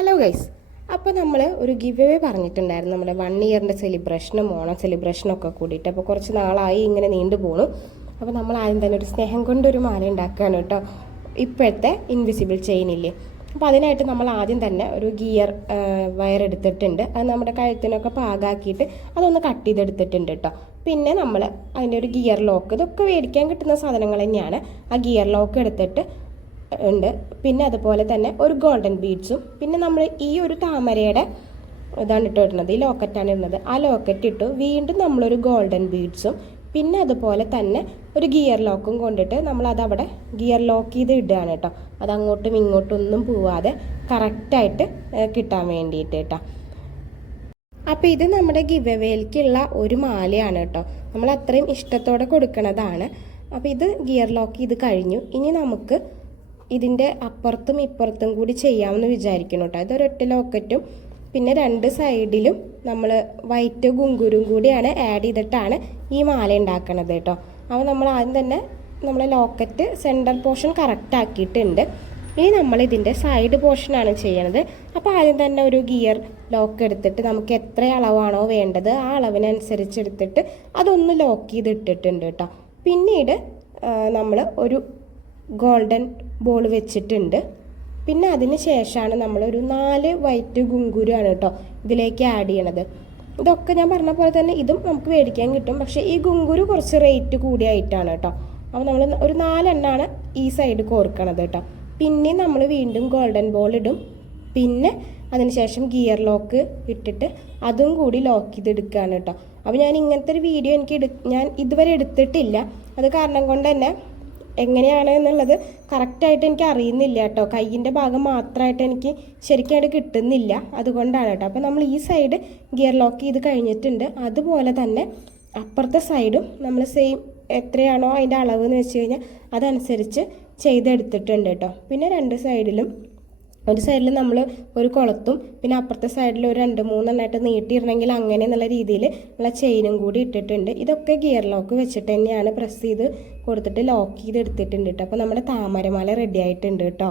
Hello guys, അപ്പോൾ നമ്മൾ ഒരു ഗിവ് അവേ പറഞ്ഞിട്ടുണ്ടായിരുന്നു നമ്മുടെ 1 ഇയറിൻ്റെ സെലിബ്രേഷനും ഓണം സെലിബ്രേഷനും ഒക്കെ കൂടിയിട്ട്. അപ്പോൾ കുറച്ച് നാളായി ഇങ്ങനെ നീണ്ടു പോണു. അപ്പോൾ നമ്മൾ ആദ്യം തന്നെ ഒരു സ്നേഹം കൊണ്ടൊരു മാല ഉണ്ടാക്കുകയാണ് കേട്ടോ. ഇപ്പോഴത്തെ ഇൻവിസിബിൾ ചെയിനില്ലേ, അപ്പോൾ അതിനായിട്ട് നമ്മൾ ആദ്യം തന്നെ ഒരു ഗിയർ വയർ എടുത്തിട്ടുണ്ട്. അത് നമ്മുടെ കഴുത്തിനൊക്കെ പാകാക്കിയിട്ട് അതൊന്ന് കട്ട് ചെയ്തെടുത്തിട്ടുണ്ട് കേട്ടോ. പിന്നെ നമ്മൾ അതിൻ്റെ ഒരു ഗിയർ ലോക്ക്, ഇതൊക്കെ മേടിക്കാൻ കിട്ടുന്ന സാധനങ്ങൾ തന്നെയാണ്. ആ ഗിയർ ലോക്ക് എടുത്തിട്ട് ഉണ്ട്. പിന്നെ അതുപോലെ തന്നെ ഒരു ഗോൾഡൻ ബീഡ്സും, പിന്നെ നമ്മൾ ഈ ഒരു താമരയുടെ ഇതാണ് ഇടുന്നത്, ഈ ലോക്കറ്റാണ് ഇടുന്നത്. ആ ലോക്കറ്റ് ഇട്ടു വീണ്ടും നമ്മളൊരു ഗോൾഡൻ ബീഡ്സും, പിന്നെ അതുപോലെ തന്നെ ഒരു ഗിയർ ലോക്കും കൊണ്ടിട്ട് നമ്മളതവിടെ ഗിയർ ലോക്ക് ചെയ്ത് ഇടുകയാണ് കേട്ടോ. അത് അങ്ങോട്ടും ഇങ്ങോട്ടും ഒന്നും പോവാതെ കറക്റ്റായിട്ട് കിട്ടാൻ വേണ്ടിയിട്ട് കേട്ടോ. അപ്പോൾ ഇത് നമ്മുടെ ഗിവ് അവേയിലേക്കുള്ള ഒരു മാലയാണ് കേട്ടോ. നമ്മൾ അത്രയും ഇഷ്ടത്തോടെ കൊടുക്കുന്നതാണ്. അപ്പോൾ ഇത് ഗിയർ ലോക്ക് ചെയ്ത് കഴിഞ്ഞു. ഇനി നമുക്ക് ഇതിൻ്റെ അപ്പുറത്തും ഇപ്പുറത്തും കൂടി ചെയ്യാമെന്ന് വിചാരിക്കണം കേട്ടോ. ഇതൊരൊറ്റ ലോക്കറ്റും പിന്നെ 2 സൈഡിലും നമ്മൾ വൈറ്റ് ഗുങ്കുരും കൂടിയാണ് ആഡ് ചെയ്തിട്ടാണ് ഈ മാല ഉണ്ടാക്കണത് കേട്ടോ. അപ്പോൾ നമ്മൾ ആദ്യം തന്നെ നമ്മളെ ലോക്കറ്റ് സെൻറ്റർ പോർഷൻ കറക്റ്റ് ആക്കിയിട്ടുണ്ട്. ഇനി നമ്മൾ ഇതിൻ്റെ സൈഡ് പോർഷനാണ് ചെയ്യണത്. അപ്പോൾ ആദ്യം തന്നെ ഒരു ഗിയർ ലോക്ക് എടുത്തിട്ട് നമുക്ക് എത്ര അളവാണോ വേണ്ടത് ആ അളവിനനുസരിച്ച് എടുത്തിട്ട് അതൊന്ന് ലോക്ക് ചെയ്തിട്ടിട്ടുണ്ട് കേട്ടോ. പിന്നീട് നമ്മൾ ഒരു ഗോൾഡൻ ബോൾ വെച്ചിട്ടുണ്ട്. പിന്നെ അതിന് ശേഷമാണ് നമ്മളൊരു 4 വൈറ്റ് ഗുങ്കുരുമാണ് കേട്ടോ ഇതിലേക്ക് ആഡ് ചെയ്യണത്. ഇതൊക്കെ ഞാൻ പറഞ്ഞ പോലെ തന്നെ ഇതും നമുക്ക് മേടിക്കാൻ കിട്ടും. പക്ഷേ ഈ ഗുങ്കുരു കുറച്ച് റേറ്റ് കൂടിയായിട്ടാണ് കേട്ടോ. അപ്പോൾ നമ്മൾ ഒരു 4 എണ്ണമാണ് ഈ സൈഡ് കോർക്കണത് കേട്ടോ. പിന്നെ നമ്മൾ വീണ്ടും ഗോൾഡൻ ബോൾ ഇടും. പിന്നെ അതിനുശേഷം ഗിയർ ലോക്ക് ഇട്ടിട്ട് അതും കൂടി ലോക്ക് ചെയ്തെടുക്കുകയാണ് കേട്ടോ. അപ്പോൾ ഞാൻ ഇങ്ങനത്തെ ഒരു വീഡിയോ ഞാൻ ഇതുവരെ എടുത്തിട്ടില്ല. അത് കാരണം കൊണ്ട് തന്നെ എങ്ങനെയാണ് എന്നുള്ളത് കറക്റ്റായിട്ട് എനിക്ക് അറിയുന്നില്ല കേട്ടോ. കയ്യിൻ്റെ ഭാഗം മാത്രമായിട്ട് എനിക്ക് ശരിക്കായിട്ട് കിട്ടുന്നില്ല, അതുകൊണ്ടാണ് കേട്ടോ. അപ്പോൾ നമ്മൾ ഈ സൈഡ് ഗിയർ ലോക്ക് ചെയ്ത് കഴിഞ്ഞിട്ടുണ്ട്. അതുപോലെ തന്നെ അപ്പുറത്തെ സൈഡും നമ്മൾ സെയിം എത്രയാണോ അതിൻ്റെ അളവ് എന്ന് വെച്ച് കഴിഞ്ഞാൽ അതനുസരിച്ച് ചെയ്തെടുത്തിട്ടുണ്ട് കേട്ടോ. പിന്നെ 2 സൈഡിലും ഒരു സൈഡിൽ നമ്മൾ ഒരു കുളത്തും പിന്നെ അപ്പുറത്തെ സൈഡിൽ ഒരു 2-3 എണ്ണമായിട്ട് നീട്ടിയിരുന്നെങ്കിൽ അങ്ങനെ എന്നുള്ള രീതിയിൽ ഉള്ള ചെയിനും കൂടി ഇട്ടിട്ടുണ്ട്. ഇതൊക്കെ ഗിയർ ലോക്ക് വെച്ചിട്ട് തന്നെയാണ് പ്രസ് ചെയ്ത് കൊടുത്തിട്ട് ലോക്ക് ചെയ്ത് എടുത്തിട്ടുണ്ട് കേട്ടോ. അപ്പോൾ നമ്മുടെ താമരമാല റെഡി ആയിട്ടുണ്ട് കേട്ടോ.